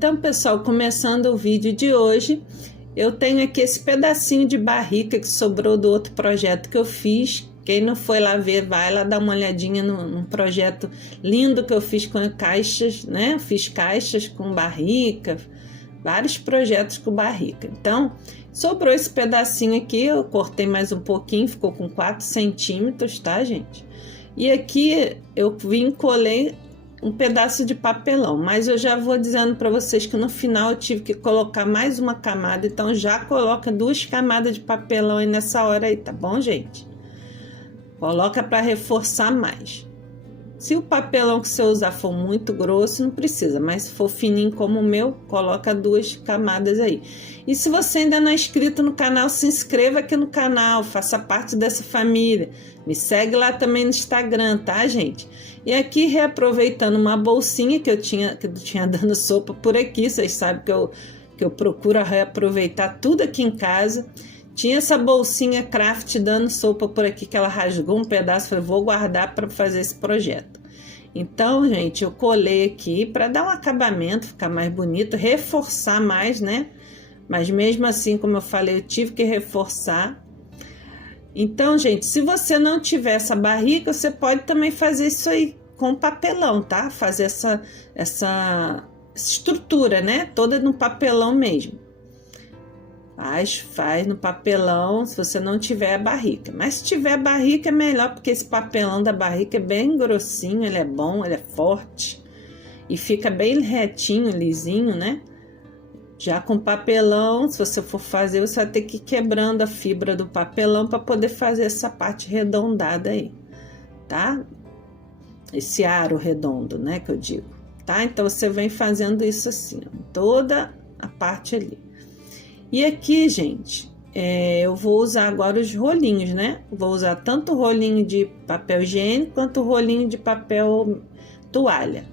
Então, pessoal, começando o vídeo de hoje, eu tenho aqui esse pedacinho de barrica que sobrou do outro projeto que eu fiz. Quem não foi lá ver, vai lá dar uma olhadinha num projeto lindo que eu fiz com caixas, né? Fiz caixas com barrica, vários projetos com barrica. Então, sobrou esse pedacinho aqui, eu cortei mais um pouquinho, ficou com 4 centímetros, tá, gente? E aqui eu vim e colei um pedaço de papelão, mas eu já vou dizendo para vocês que no final eu tive que colocar mais uma camada, então já coloca 2 camadas de papelão aí nessa hora aí, tá bom, gente? Coloca para reforçar mais. Se o papelão que você usar for muito grosso, não precisa, mas se for fininho como o meu, coloca 2 camadas aí. E se você ainda não é inscrito no canal, se inscreva aqui no canal, faça parte dessa família. Me segue lá também no Instagram, tá, gente? E aqui, reaproveitando uma bolsinha que eu tinha dando sopa por aqui, vocês sabem que eu procuro reaproveitar tudo aqui em casa. Tinha essa bolsinha craft dando sopa por aqui, que ela rasgou um pedaço, falei, vou guardar para fazer esse projeto. Então, gente, eu colei aqui para dar um acabamento, ficar mais bonito, reforçar mais, né? Mas mesmo assim, como eu falei, eu tive que reforçar. Então, gente, se você não tiver essa barriga, você pode também fazer isso aí com papelão, tá? Fazer essa estrutura, né? Toda no papelão mesmo. Faz no papelão, se você não tiver a barrica. Mas se tiver a barrica é melhor, porque esse papelão da barrica é bem grossinho, ele é bom, ele é forte. E fica bem retinho, lisinho, né? Já com papelão, se você for fazer, você vai ter que ir quebrando a fibra do papelão para poder fazer essa parte arredondada aí, tá? Esse aro redondo, né, que eu digo, tá? Então, você vem fazendo isso assim, ó, toda a parte ali. E aqui, gente, eu vou usar agora os rolinhos, né? Vou usar tanto o rolinho de papel higiênico quanto o rolinho de papel toalha.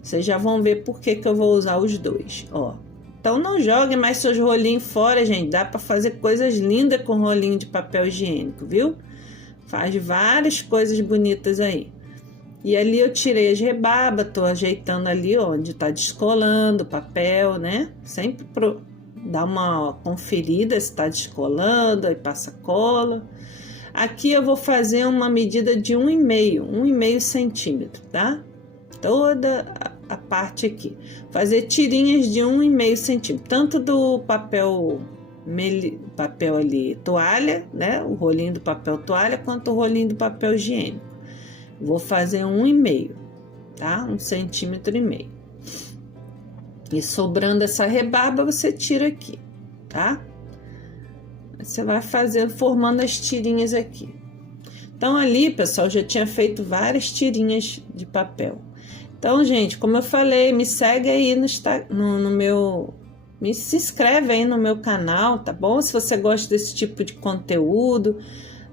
Vocês já vão ver por que eu vou usar os dois, ó. Então, não joguem mais seus rolinhos fora, gente. Dá para fazer coisas lindas com rolinho de papel higiênico, viu? Faz várias coisas bonitas aí. E ali eu tirei as rebabas, tô ajeitando ali onde tá descolando o papel, né? Sempre dá uma conferida se tá descolando, aí passa cola. Aqui eu vou fazer uma medida de 1,5 centímetro, tá? Toda a parte aqui. Fazer tirinhas de 1,5 centímetro, tanto do papel ali toalha, né? O rolinho do papel toalha, quanto o rolinho do papel higiênico. Vou fazer 1,5, tá? 1,5 centímetro. E sobrando essa rebaba, você tira aqui, tá? Você vai formando as tirinhas aqui. Então, ali, pessoal, já tinha feito várias tirinhas de papel. Então, gente, como eu falei, me segue aí no meu... Se inscreve aí no meu canal, tá bom? Se você gosta desse tipo de conteúdo,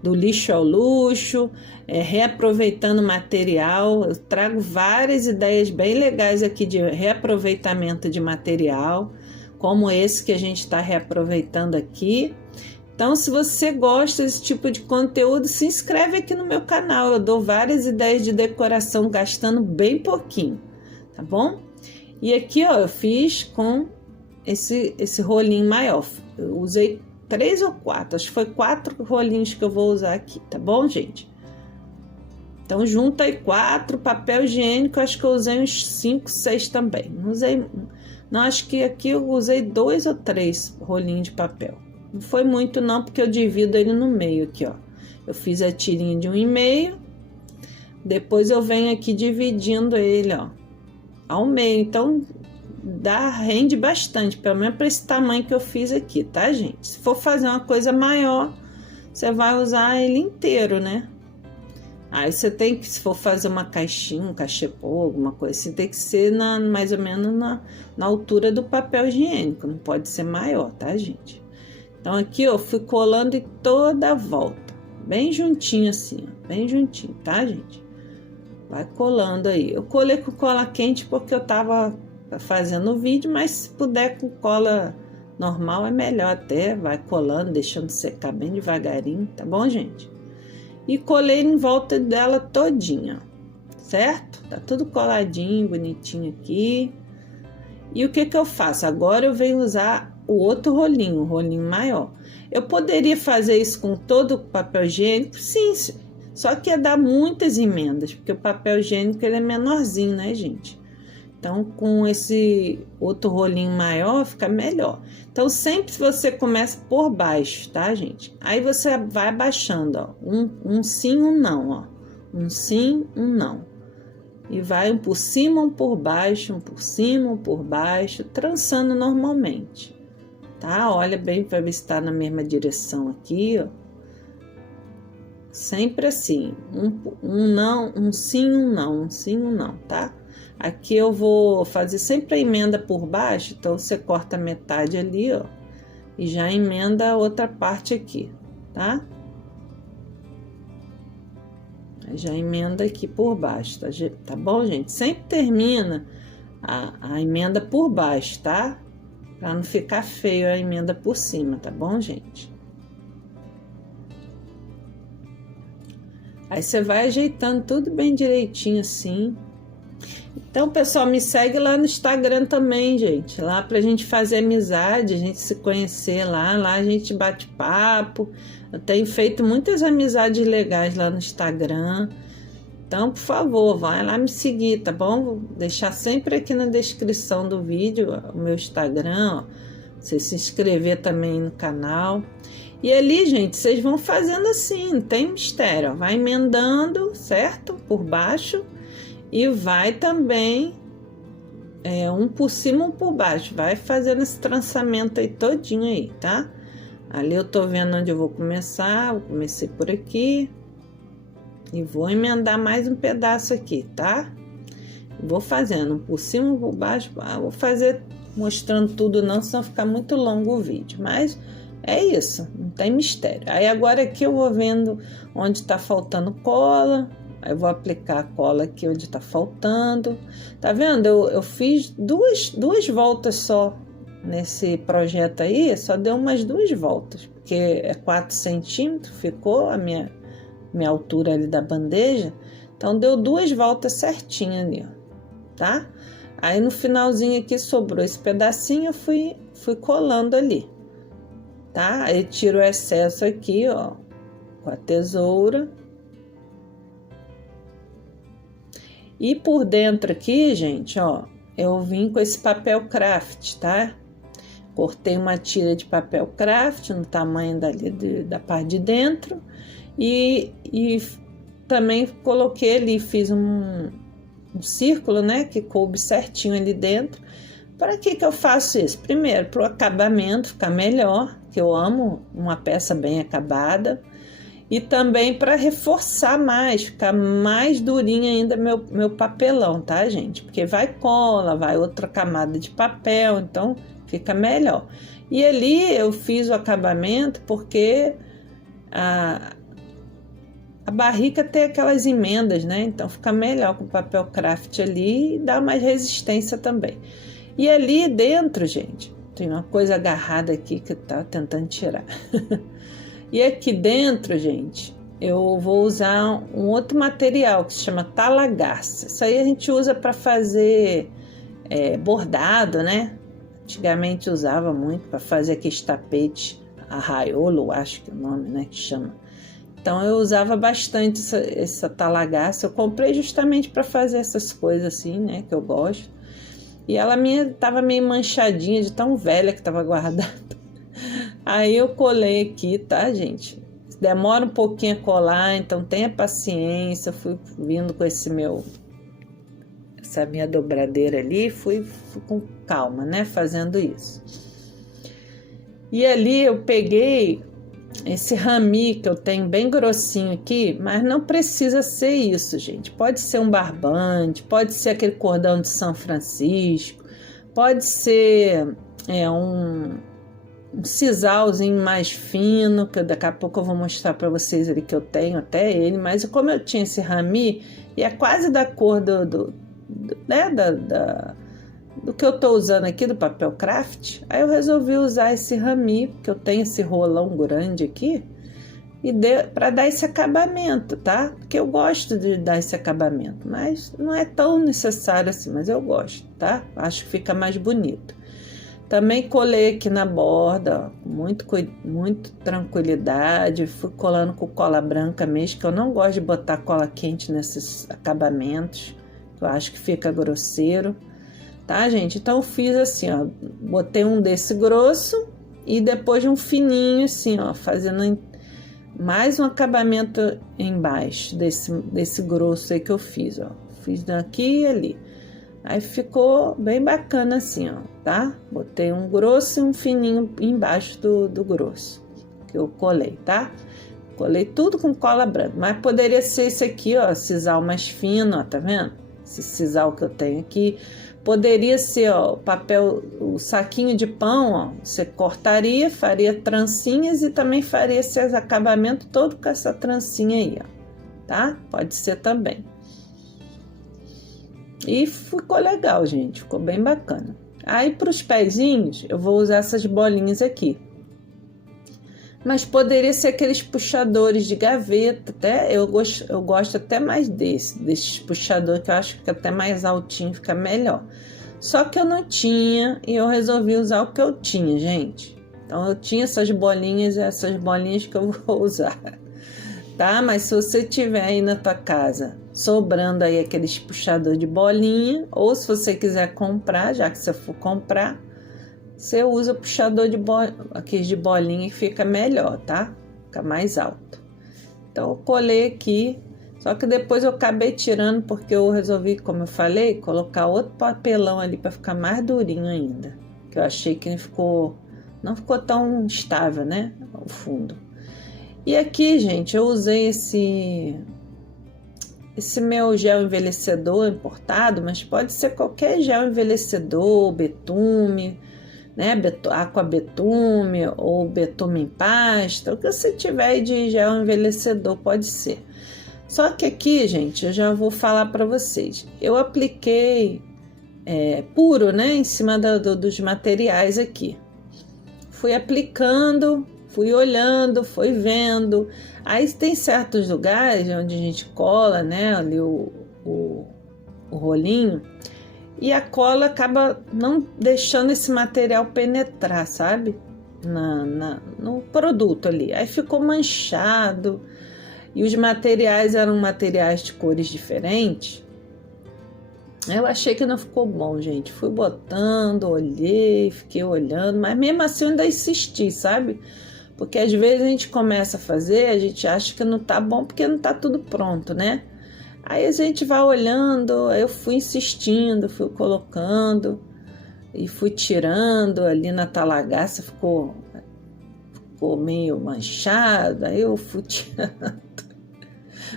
do lixo ao luxo, reaproveitando material, eu trago várias ideias bem legais aqui de reaproveitamento de material, como esse que a gente está reaproveitando aqui. Então, se você gosta desse tipo de conteúdo, se inscreve aqui no meu canal. Eu dou várias ideias de decoração gastando bem pouquinho, tá bom? E aqui, ó, eu fiz com esse rolinho maior. Eu usei 3 ou 4, acho que foi 4 rolinhos que eu vou usar aqui, tá bom, gente? Então, junta aí 4, papel higiênico, acho que eu usei uns 5, 6 também. Não, acho que aqui eu usei 2 ou 3 rolinhos de papel. Não foi muito não, porque eu divido ele no meio aqui, ó. Eu fiz a tirinha de 1,5, depois eu venho aqui dividindo ele, ó, ao meio. Então, rende bastante, pelo menos para esse tamanho que eu fiz aqui, tá, gente? Se for fazer uma coisa maior, você vai usar ele inteiro, né? Aí você tem que, se for fazer uma caixinha, um cachepô, alguma coisa assim, tem que ser mais ou menos na altura do papel higiênico, não pode ser maior, tá, gente? Então, aqui, ó, fui colando em toda a volta, bem juntinho assim, ó, bem juntinho, tá, gente? Vai colando aí. Eu colei com cola quente porque eu tava fazendo o vídeo, mas se puder com cola normal é melhor até, vai colando, deixando secar bem devagarinho, tá bom, gente? E colei em volta dela todinha, certo? Tá tudo coladinho, bonitinho aqui. E o que que eu faço? Agora eu venho usar o outro rolinho, o rolinho maior. Eu poderia fazer isso com todo o papel higiênico? Sim, só que ia dar muitas emendas, porque o papel higiênico ele é menorzinho, né, gente? Então, com esse outro rolinho maior, fica melhor. Então, sempre você começa por baixo, tá, gente? Aí você vai abaixando, ó. Um sim, um não, ó. Um sim, um não. E vai um por cima, um por baixo, um por cima, um por baixo, trançando normalmente, tá? Olha bem para ver se está na mesma direção aqui, ó. Sempre assim, um não, um sim, um não, um sim, um não, tá? Aqui eu vou fazer sempre a emenda por baixo, então você corta metade ali, ó, e já emenda a outra parte aqui, tá? Já emenda aqui por baixo, tá bom, gente? Sempre termina a emenda por baixo, tá? Pra não ficar feio a emenda por cima, tá bom, gente? Aí você vai ajeitando tudo bem direitinho assim. Então, pessoal, me segue lá no Instagram também, gente. Lá pra gente fazer amizade, a gente se conhecer lá. Lá a gente bate papo. Eu tenho feito muitas amizades legais lá no Instagram. Então, por favor, vai lá me seguir, tá bom? Vou deixar sempre aqui na descrição do vídeo o meu Instagram, ó. Você se inscrever também no canal. E ali, gente, vocês vão fazendo assim, não tem mistério, ó. Vai emendando, certo? Por baixo. E vai também um por cima, um por baixo. Vai fazendo esse trançamento aí todinho aí, tá? Ali eu tô vendo onde eu vou começar. Eu comecei por aqui. E vou emendar mais um pedaço aqui, tá? Vou fazendo um por cima, um por baixo. Vou fazer mostrando tudo não, senão ficar muito longo o vídeo. Mas é isso, não tem mistério. Aí agora aqui eu vou vendo onde tá faltando cola. Aí eu vou aplicar a cola aqui onde tá faltando. Tá vendo? Eu fiz duas voltas só nesse projeto aí. Só deu umas 2 voltas. Porque é 4 centímetros, ficou a minha altura ali da bandeja. Então, deu 2 voltas certinho ali, ó. Tá? Aí no finalzinho aqui sobrou esse pedacinho, eu fui colando ali. Tá? Aí tiro o excesso aqui, ó. Com a tesoura. E por dentro aqui, gente, ó, eu vim com esse papel craft, tá? Cortei uma tira de papel craft no tamanho da parte de dentro e também coloquei ali, fiz um círculo, né, que coube certinho ali dentro. Para que eu faço isso? Primeiro, para o acabamento ficar melhor, que eu amo uma peça bem acabada. E também para reforçar mais, ficar mais durinho ainda meu papelão, tá, gente? Porque vai cola, vai outra camada de papel, então fica melhor. E ali eu fiz o acabamento porque a barrica tem aquelas emendas, né? Então fica melhor com o papel craft ali e dá mais resistência também. E ali dentro, gente, tem uma coisa agarrada aqui que eu tava tentando tirar. E aqui dentro, gente, eu vou usar um outro material que se chama talagaça. Isso aí a gente usa para fazer bordado, né? Antigamente usava muito para fazer aqueles tapetes arraiolo, acho que é o nome, né, que chama. Então eu usava bastante essa talagaça. Eu comprei justamente para fazer essas coisas assim, né, que eu gosto. E ela tava meio manchadinha de tão velha que tava guardada. Aí eu colei aqui, tá, gente? Demora um pouquinho a colar, então tenha paciência. Eu fui vindo com essa minha dobradeira ali, fui com calma, né, fazendo isso. E ali eu peguei esse rami que eu tenho bem grossinho aqui, mas não precisa ser isso, gente. Pode ser um barbante, pode ser aquele cordão de São Francisco, pode ser um sisalzinho mais fino, que daqui a pouco eu vou mostrar para vocês ali que eu tenho até ele, mas como eu tinha esse rami, e é quase da cor do que eu tô usando aqui, do papel craft, aí eu resolvi usar esse rami, porque eu tenho esse rolão grande aqui, e para dar esse acabamento, tá? Porque eu gosto de dar esse acabamento, mas não é tão necessário assim, mas eu gosto, tá? Acho que fica mais bonito. Também colei aqui na borda, ó, muito tranquilidade, fui colando com cola branca mesmo, que eu não gosto de botar cola quente nesses acabamentos, que eu acho que fica grosseiro, tá, gente? Então eu fiz assim, ó, botei um desse grosso e depois um fininho assim, ó, fazendo mais um acabamento embaixo desse grosso aí que eu fiz, ó. Fiz daqui e ali. Aí ficou bem bacana assim, ó, tá? Botei um grosso e um fininho embaixo do grosso, que eu colei, tá? Colei tudo com cola branca, mas poderia ser esse aqui, ó, sisal mais fino, ó, tá vendo? Esse sisal que eu tenho aqui. Poderia ser, ó, o saquinho de pão, ó, você cortaria, faria trancinhas e também faria esse acabamento todo com essa trancinha aí, ó, tá? Pode ser também. E ficou legal, gente, ficou bem bacana. Aí para os pezinhos eu vou usar essas bolinhas aqui. Mas poderia ser aqueles puxadores de gaveta, até eu gosto até mais desses puxadores, que eu acho que fica até mais altinho, fica melhor. Só que eu não tinha e eu resolvi usar o que eu tinha, gente. Então eu tinha essas bolinhas que eu vou usar, tá? Mas se você tiver aí na tua casa sobrando aí aqueles puxador de bolinha, ou se você quiser comprar, já que você for comprar, você usa o puxador aqueles de bolinha que fica melhor, tá? Fica mais alto. Então eu colei aqui, só que depois eu acabei tirando porque eu resolvi, como eu falei, colocar outro papelão ali para ficar mais durinho ainda, que eu achei que não ficou tão estável, né? O fundo. E aqui, gente, eu usei esse meu gel envelhecedor importado, mas pode ser qualquer gel envelhecedor, betume, né? Aqua betume ou betume em pasta, o que você tiver de gel envelhecedor pode ser. Só que aqui, gente, eu já vou falar para vocês. Eu apliquei puro, né? Em cima dos materiais aqui. Fui aplicando, fui olhando, fui vendo. Aí tem certos lugares onde a gente cola, né, ali o rolinho, e a cola acaba não deixando esse material penetrar, sabe? No produto ali. Aí ficou manchado, e os materiais eram materiais de cores diferentes. Eu achei que não ficou bom, gente. Fui botando, olhei, fiquei olhando, mas mesmo assim eu ainda insisti, sabe? Porque às vezes a gente começa a fazer, a gente acha que não tá bom porque não tá tudo pronto, né? Aí a gente vai olhando, eu fui insistindo, fui colocando e fui tirando ali na talagaça, ficou meio manchado, aí eu fui tirando.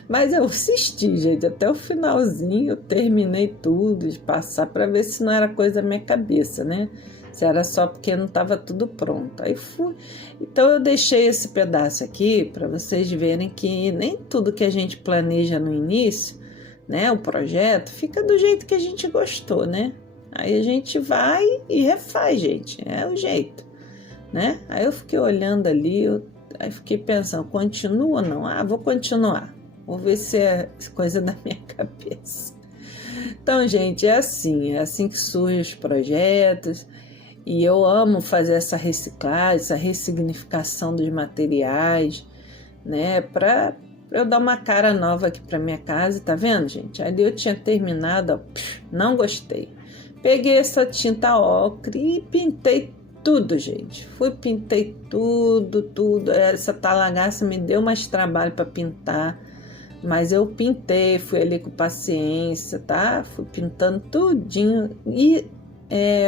Mas eu insisti, gente, até o finalzinho eu terminei tudo de passar para ver se não era coisa da minha cabeça, né? Se era só porque não estava tudo pronto. Aí fui. Então eu deixei esse pedaço aqui para vocês verem que nem tudo que a gente planeja no início, né, o projeto, fica do jeito que a gente gostou, né? Aí a gente vai e refaz, gente. É o jeito, né? Aí eu fiquei olhando ali, aí fiquei pensando, continua ou não? Ah, vou continuar. Vou ver se é coisa da minha cabeça. Então, gente, é assim que surgem os projetos. E eu amo fazer essa reciclagem, essa ressignificação dos materiais, né? Para eu dar uma cara nova aqui para minha casa, tá vendo, gente? Ali eu tinha terminado, ó, não gostei. Peguei essa tinta ocre e pintei tudo, gente. Pintei tudo. Essa talagaça me deu mais trabalho para pintar. Mas eu pintei, fui ali com paciência, tá? Fui pintando tudinho. E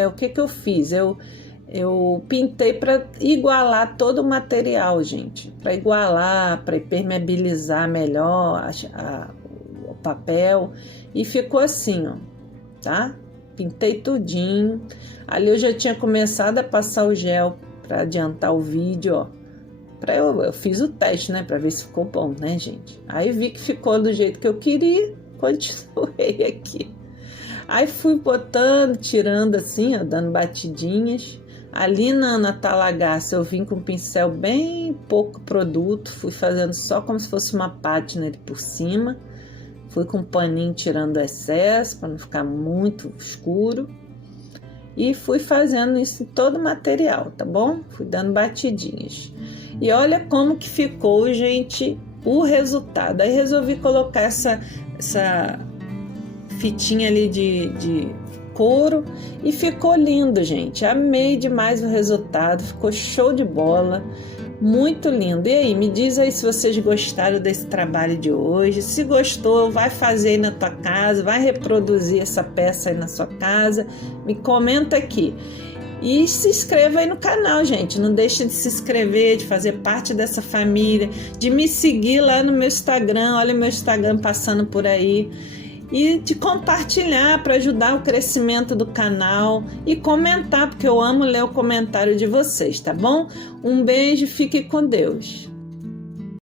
o que eu fiz? Eu pintei para igualar todo o material, gente. Para igualar, para impermeabilizar melhor o papel. E ficou assim, ó, tá? Pintei tudinho. Ali eu já tinha começado a passar o gel para adiantar o vídeo, ó. Eu fiz o teste, né, para ver se ficou bom, né, gente? Aí vi que ficou do jeito que eu queria, continuei aqui. Aí fui botando, tirando assim, ó, dando batidinhas. Ali na talagaça eu vim com um pincel bem pouco produto, fui fazendo só como se fosse uma pátina ali por cima, fui com um paninho tirando o excesso para não ficar muito escuro e fui fazendo isso em todo o material, tá bom? Fui dando batidinhas. E olha como que ficou, gente, o resultado. Aí resolvi colocar essa fitinha ali de couro e ficou lindo, gente. Amei demais o resultado, ficou show de bola, muito lindo. E aí, me diz aí se vocês gostaram desse trabalho de hoje. Se gostou, vai fazer aí na tua casa, vai reproduzir essa peça aí na sua casa, me comenta aqui. E se inscreva aí no canal, gente. Não deixe de se inscrever, de fazer parte dessa família, de me seguir lá no meu Instagram. Olha o meu Instagram passando por aí. E de compartilhar para ajudar o crescimento do canal e comentar, porque eu amo ler o comentário de vocês, tá bom? Um beijo, fique com Deus.